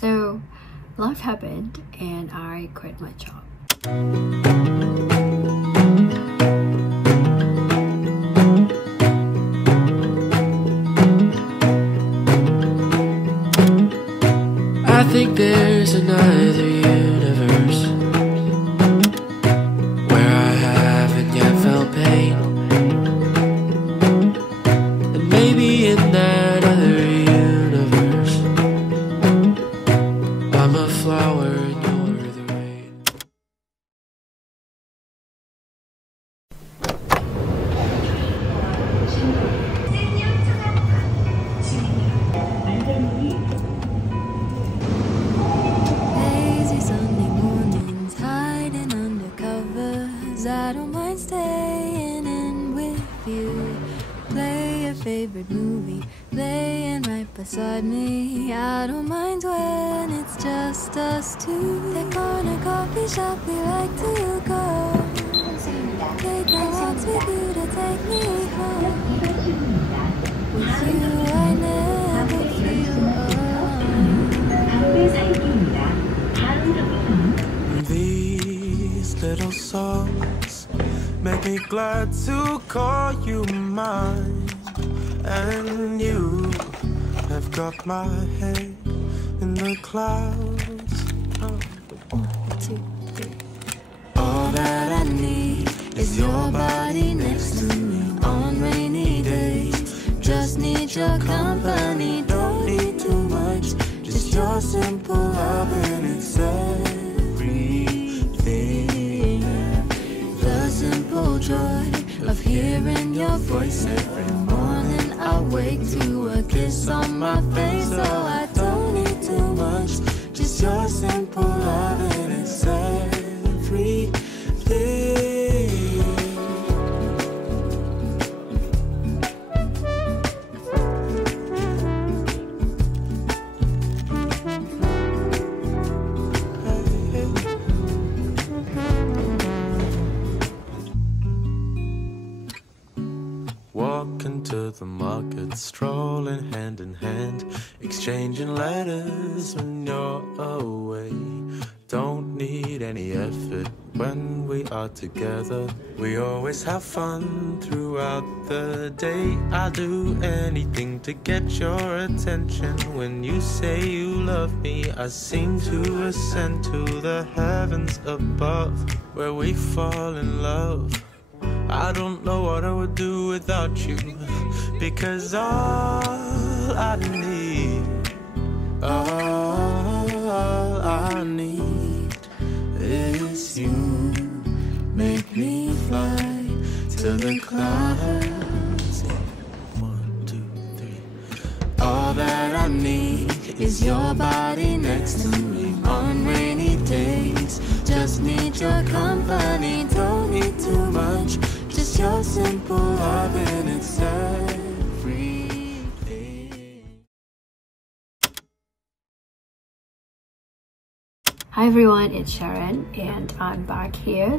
So life happened and I quit my job. I think there's another universe where I haven't yet felt pain, and maybe in that other universe I'm a flower and you're the rain. Lazy Sunday mornings, hiding under covers. I don't mind staying in with you. Play your favorite movie, playing right beside me. I don't mind when it's just us two. That corner coffee shop we like to go. Take my walks with you to take me home. With you I never feel alone. These little songs make me glad to call you mine, and you have got my head in the clouds. 1, 2, 3. All that I need is your body next to me on rainy days. Just need your company, don't need too much, just your simple love and it's everything. The simple joy of hearing your voice every morning. I wake to a kiss on my face, so I don't need too much, just your simple love and it's everything. Walking to the market, strolling hand in hand, exchanging letters when you're away. Don't need any effort when we are together. We always have fun throughout the day. I'll do anything to get your attention. When you say you love me, I seem to ascend to the heavens above, where we fall in love. I don't know what I would do without you, because all I need is you. Make me fly to the clouds. 1, 2, 3. All that I need is your body next to me on rainy days. Just need your company, don't need too much, just your simple love and it's everything. Hi everyone, it's Sharon and I'm back here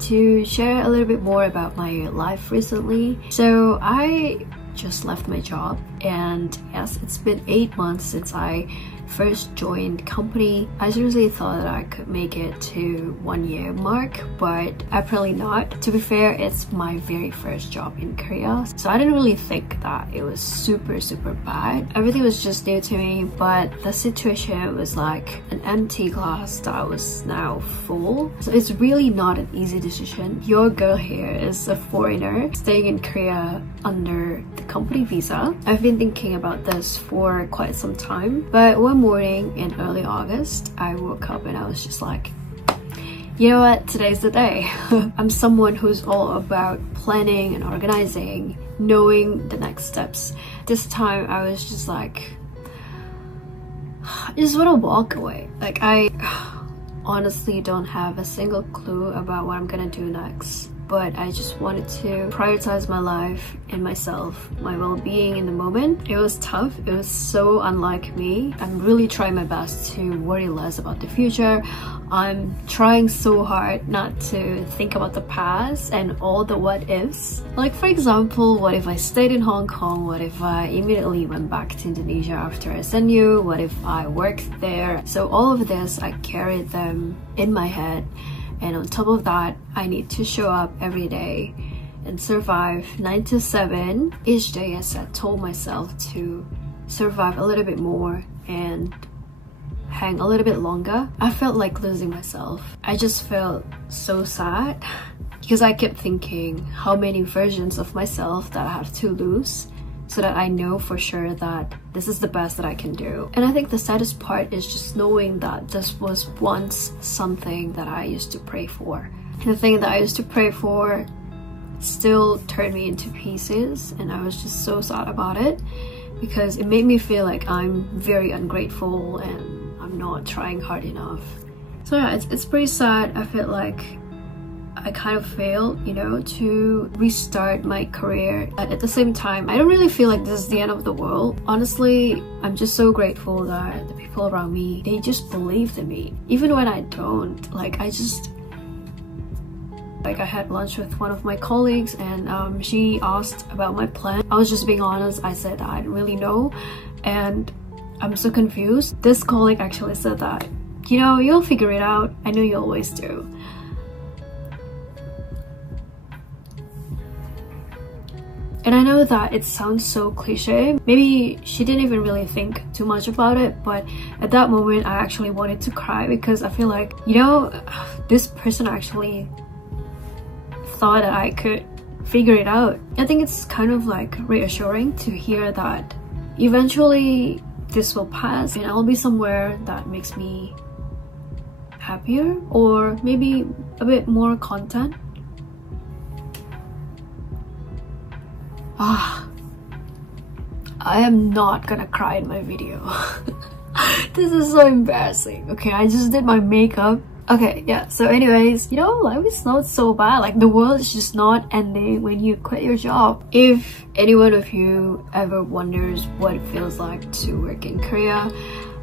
to share a little bit more about my life recently. So I just left my job, and yes, it's been 8 months since I first joined the company. I seriously thought that I could make it to 1 year mark, but apparently not. To be fair, it's my very first job in Korea, so I didn't really think that it was super bad. Everything was just new to me, but the situation was like an empty glass that was now full. So it's really not an easy decision. Your girl here is a foreigner staying in Korea under the company visa. I've been thinking about this for quite some time, but one morning in early August, I woke up and I was just like, you know what, today's the day. I'm someone who's all about planning and organizing, knowing the next steps. This time I was just like, I just want to walk away. Like, I honestly don't have a single clue about what I'm gonna do next, but I just wanted to prioritize my life and myself, my well-being in the moment. It was tough. It was so unlike me. I'm really trying my best to worry less about the future. I'm trying so hard not to think about the past and all the what ifs. Like, for example, what if I stayed in Hong Kong? What if I immediately went back to Indonesia after SNU? What if I worked there? So all of this, I carried them in my head. And on top of that, I need to show up every day and survive 9 to 7 each day, as I told myself to survive a little bit more and hang a little bit longer. I felt like losing myself. I just felt so sad because I kept thinking how many versions of myself that I have to lose so that I know for sure that this is the best that I can do. And I think the saddest part is just knowing that this was once something that I used to pray for. The thing that I used to pray for still turned me into pieces, and I was just so sad about it because it made me feel like I'm very ungrateful and I'm not trying hard enough. So yeah, it's pretty sad. I feel like I kind of failed, you know, to restart my career. At the same time, I don't really feel like this is the end of the world. Honestly, I'm just so grateful that the people around me, they just believed in me. Even when I don't, like I had lunch with one of my colleagues and she asked about my plan. I was just being honest. I said I didn't really know and I'm so confused. This colleague actually said that, you know, you'll figure it out. I know you always do. And I know that it sounds so cliche. Maybe she didn't even really think too much about it, but at that moment I actually wanted to cry because I feel like, you know, this person actually thought that I could figure it out. I think it's kind of like reassuring to hear that eventually this will pass and I'll be somewhere that makes me happier or maybe a bit more content. I am not gonna cry in my video. This is so embarrassing. Okay, I just did my makeup. Okay, yeah, so anyways, you know, life is not so bad. Like, the world is just not ending when you quit your job. If any one of you ever wonders what it feels like to work in Korea,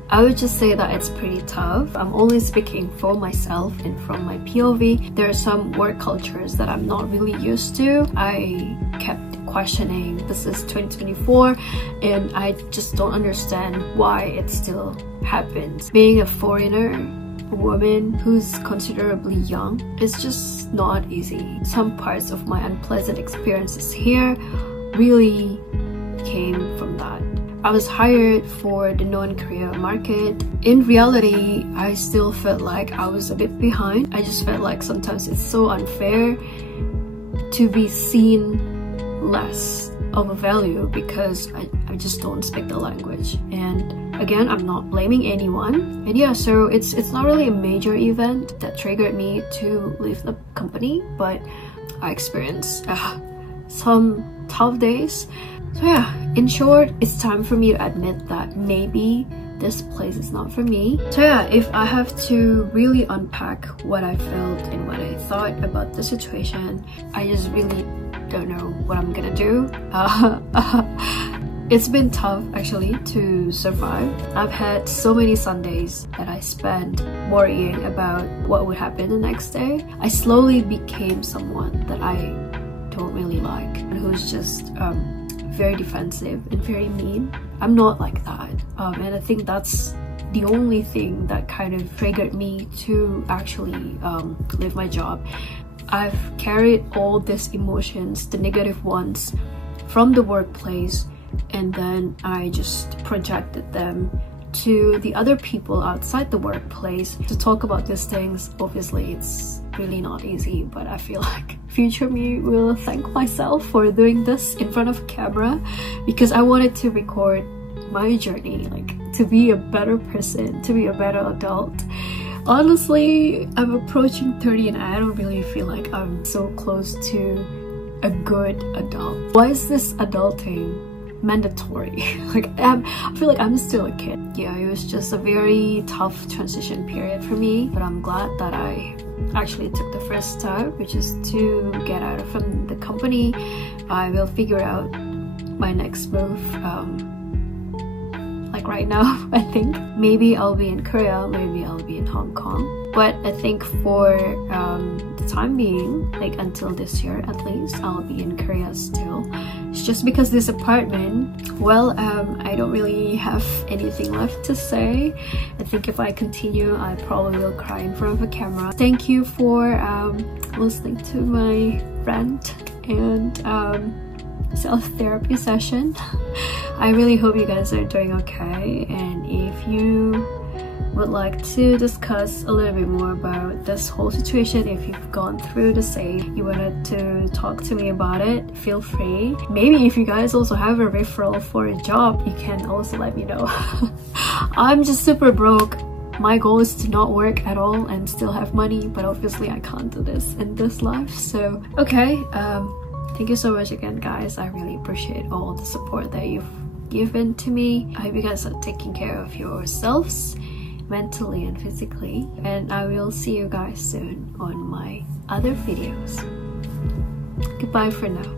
I would just say that it's pretty tough. I'm only speaking for myself and from my POV. There are some work cultures that I'm not really used to. I kept questioning, this is 2024 and I just don't understand why it still happens. Being a foreigner, a woman who's considerably young, is just not easy. Some parts of my unpleasant experiences here really came from that. I was hired for the non-Korea market. In reality, I still felt like I was a bit behind. I just felt like sometimes it's so unfair to be seen less of a value because I just don't speak the language. And again, I'm not blaming anyone. And yeah, so it's not really a major event that triggered me to leave the company, but I experienced some tough days. So yeah, in short, it's time for me to admit that maybe this place is not for me. So yeah, if I have to really unpack what I felt and what I thought about the situation, I just really don't know what I'm gonna do. It's been tough actually to survive. I've had so many Sundays that I spent worrying about what would happen the next day. I slowly became someone that I don't really like, who's just very defensive and very mean. I'm not like that, and I think that's the only thing that kind of triggered me to actually leave my job. I've carried all these emotions, the negative ones, from the workplace, and then I just projected them to the other people outside the workplace to talk about these things. Obviously, it's really not easy, but I feel like future me will thank myself for doing this in front of camera because I wanted to record my journey, like to be a better person, to be a better adult. Honestly, I'm approaching 30 and I don't really feel like I'm so close to a good adult. Why is this adulting mandatory. Like I feel like I'm still a kid. Yeah, it was just a very tough transition period for me, but I'm glad that I actually took the first step, which is to get out from the company. I will figure out my next move like right now. I think maybe I'll be in Korea, maybe I'll be in Hong Kong, but I think for the time being, like until this year at least, I'll be in Korea still. It's just because this apartment, well, I don't really have anything left to say. I think if I continue, I probably will cry in front of a camera. Thank you for listening to my rant and self-therapy session. I really hope you guys are doing okay, and if you would like to discuss a little bit more about this whole situation, if you've gone through the same, you wanted to talk to me about it, feel free. Maybe if you guys also have a referral for a job, you can also let me know. I'm just super broke. My goal is to not work at all and still have money, but obviously I can't do this in this life. So okay, thank you so much again, guys. I really appreciate all the support that you've given to me. I hope you guys are taking care of yourselves mentally and physically, and I will see you guys soon on my other videos. Goodbye for now.